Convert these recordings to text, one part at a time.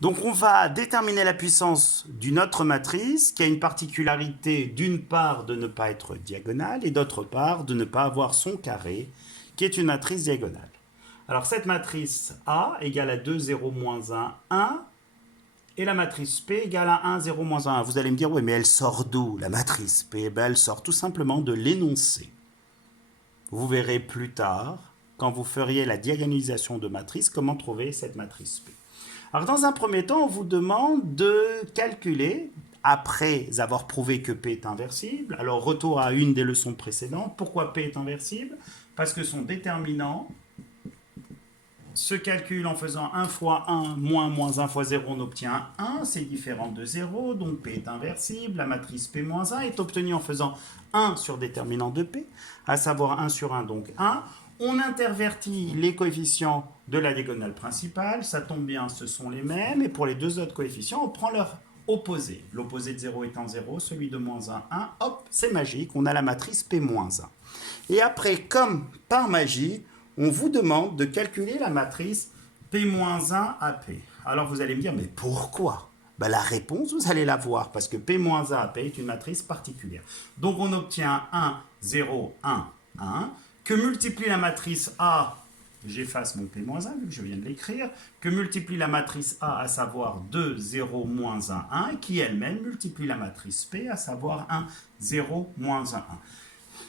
Donc on va déterminer la puissance d'une autre matrice qui a une particularité d'une part de ne pas être diagonale et d'autre part de ne pas avoir son carré, qui est une matrice diagonale. Alors cette matrice A égale à 2, 0, moins 1, 1, et la matrice P égale à 1, 0, moins 1. Vous allez me dire, oui, mais elle sort d'où la matrice P? Elle sort tout simplement de l'énoncé. Vous verrez plus tard, quand vous feriez la diagonalisation de matrice, comment trouver cette matrice P. Alors dans un premier temps, on vous demande de calculer, après avoir prouvé que P est inversible, alors retour à une des leçons précédentes, pourquoi P est inversible? Parce que son déterminant se calcule en faisant 1 fois 1 moins 1 fois 0, on obtient 1, c'est différent de 0, donc P est inversible, la matrice P moins 1 est obtenue en faisant 1 sur déterminant de P, à savoir 1 sur 1, donc 1. On intervertit les coefficients de la diagonale principale, ça tombe bien, ce sont les mêmes, et pour les deux autres coefficients, on prend leur opposé. L'opposé de 0 étant 0, celui de moins 1, 1, hop, c'est magique, on a la matrice P moins 1. Et après, comme par magie, on vous demande de calculer la matrice P-1 à P. Alors vous allez me dire, mais pourquoi? La réponse, vous allez la voir, parce que P-1 à P est une matrice particulière. Donc on obtient 1, 0, 1, 1, que multiplie la matrice A, j'efface mon P-1 vu que je viens de l'écrire, que multiplie la matrice A, à savoir 2, 0, moins 1, 1, qui elle-même multiplie la matrice P, à savoir 1, 0, moins 1, 1.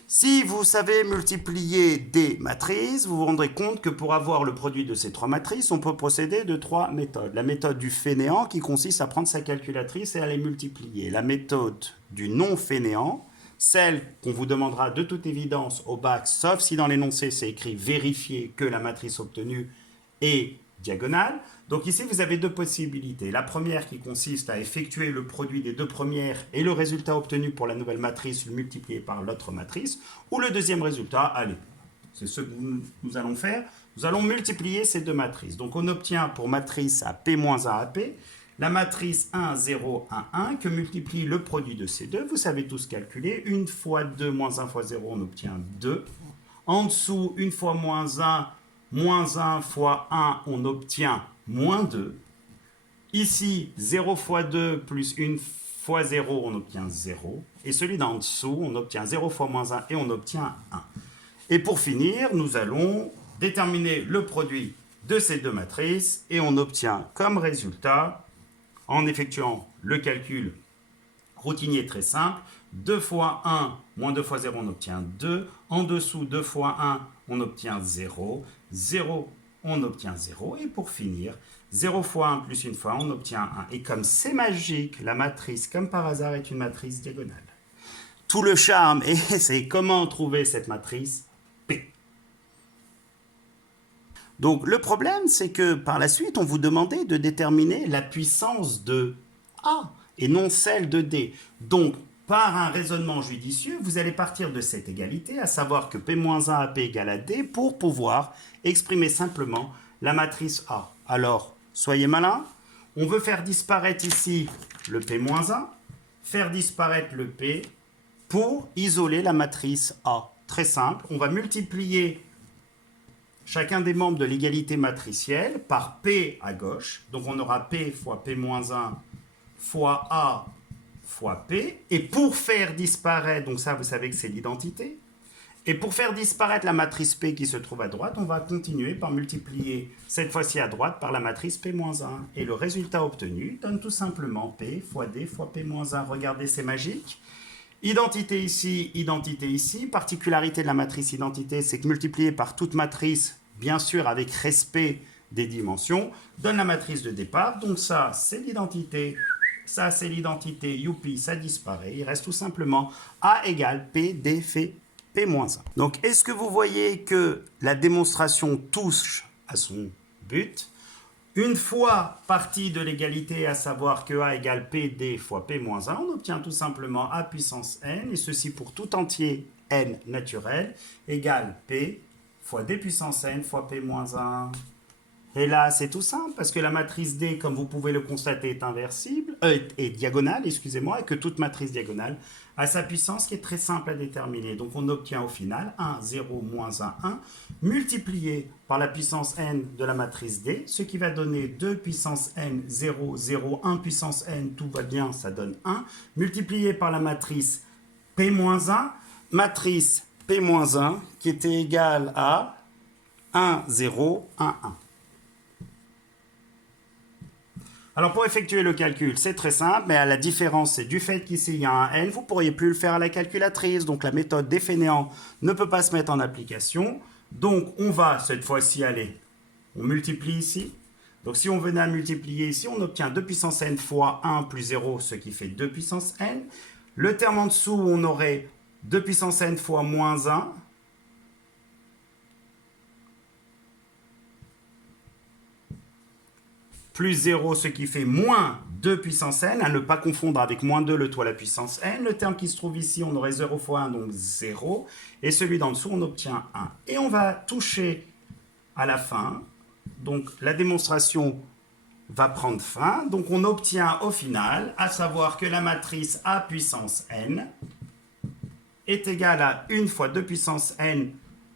Si vous savez multiplier des matrices, vous vous rendrez compte que pour avoir le produit de ces trois matrices, on peut procéder de trois méthodes. La méthode du fainéant qui consiste à prendre sa calculatrice et à les multiplier. La méthode du non-fainéant, celle qu'on vous demandera de toute évidence au bac, sauf si dans l'énoncé c'est écrit vérifier que la matrice obtenue est diagonale. Donc ici, vous avez deux possibilités. La première qui consiste à effectuer le produit des deux premières et le résultat obtenu pour la nouvelle matrice le multiplier par l'autre matrice. Ou le deuxième résultat, allez, c'est ce que nous allons faire. Nous allons multiplier ces deux matrices. Donc on obtient pour matrice à P-1 à P, la matrice 1, 0, 1, 1, que multiplie le produit de ces deux. Vous savez tous calculer. 1 fois 2 moins 1 fois 0, on obtient 2. En dessous, 1 fois moins 1 fois 1, on obtient moins 2. Ici, 0 fois 2 plus 1 fois 0, on obtient 0. Et celui d'en dessous, on obtient 0 fois moins 1 et on obtient 1. Et pour finir, nous allons déterminer le produit de ces deux matrices et on obtient comme résultat, en effectuant le calcul routinier très simple, 2 fois 1 moins 2 fois 0, on obtient 2. En dessous, 2 fois 1, on obtient 0. 0, on obtient 0. Et pour finir, 0 fois 1 plus 1 fois 1, on obtient 1. Et comme c'est magique, la matrice, comme par hasard, est une matrice diagonale. Tout le charme, c'est comment trouver cette matrice P. Donc le problème, c'est que par la suite, on vous demandait de déterminer la puissance de A et non celle de D. Donc, par un raisonnement judicieux, vous allez partir de cette égalité, à savoir que P-1 à P égale à D, pour pouvoir exprimer simplement la matrice A. Alors, soyez malins, on veut faire disparaître ici le P-1, faire disparaître le P pour isoler la matrice A. Très simple, on va multiplier chacun des membres de l'égalité matricielle par P à gauche. Donc on aura P fois P-1 fois A fois P. Et pour faire disparaître, donc ça vous savez que c'est l'identité, et pour faire disparaître la matrice P qui se trouve à droite, on va continuer par multiplier cette fois-ci à droite par la matrice P-1. Et le résultat obtenu donne tout simplement P fois D fois P-1. Regardez, c'est magique. Identité ici. Particularité de la matrice identité, c'est que multiplié par toute matrice, bien sûr avec respect des dimensions, donne la matrice de départ. Donc ça, c'est l'identité. Ça, c'est l'identité. Youpi, ça disparaît. Il reste tout simplement A égale P, D fait P-1. Donc, est-ce que vous voyez que la démonstration touche à son but? Une fois partie de l'égalité, à savoir que A égale PD fois P-1, on obtient tout simplement A puissance n, et ceci pour tout entier n naturel, égale P fois D puissance n fois P-1. Et là, c'est tout simple, parce que la matrice D, comme vous pouvez le constater, est inversible. est diagonale, excusez-moi, et que toute matrice diagonale a sa puissance qui est très simple à déterminer. Donc on obtient au final 1, 0, moins 1, 1, multiplié par la puissance n de la matrice D, ce qui va donner 2 puissance n, 0, 0, 1 puissance n, tout va bien, ça donne 1, multiplié par la matrice P-1, matrice P-1 qui était égale à 1, 0, 1, 1. Alors pour effectuer le calcul, c'est très simple, mais à la différence, c'est du fait qu'ici il y a un n, vous ne pourriez plus le faire à la calculatrice, donc la méthode des fainéants ne peut pas se mettre en application. Donc on va cette fois-ci aller, on multiplie ici. Donc si on venait à multiplier ici, on obtient 2 puissance n fois 1 plus 0, ce qui fait 2 puissance n. Le terme en dessous, on aurait 2 puissance n fois moins 1. Plus 0, ce qui fait moins 2 puissance n, à ne pas confondre avec moins 2 le tout à la puissance n. Le terme qui se trouve ici, on aurait 0 fois 1, donc 0. Et celui d'en dessous, on obtient 1. Et on va toucher à la fin. Donc la démonstration va prendre fin. Donc on obtient au final, à savoir que la matrice A puissance n est égale à 1 fois 2 puissance n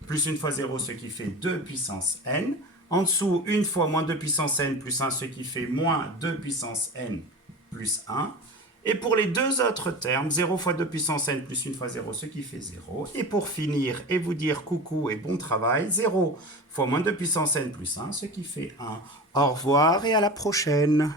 plus 1 fois 0, ce qui fait 2 puissance n. En dessous, 1 fois moins 2 puissance n plus 1, ce qui fait moins 2 puissance n plus 1. Et pour les deux autres termes, 0 fois 2 puissance n plus 1 fois 0, ce qui fait 0. Et pour finir et vous dire coucou et bon travail, 0 fois moins 2 puissance n plus 1, ce qui fait 1. Au revoir et à la prochaine.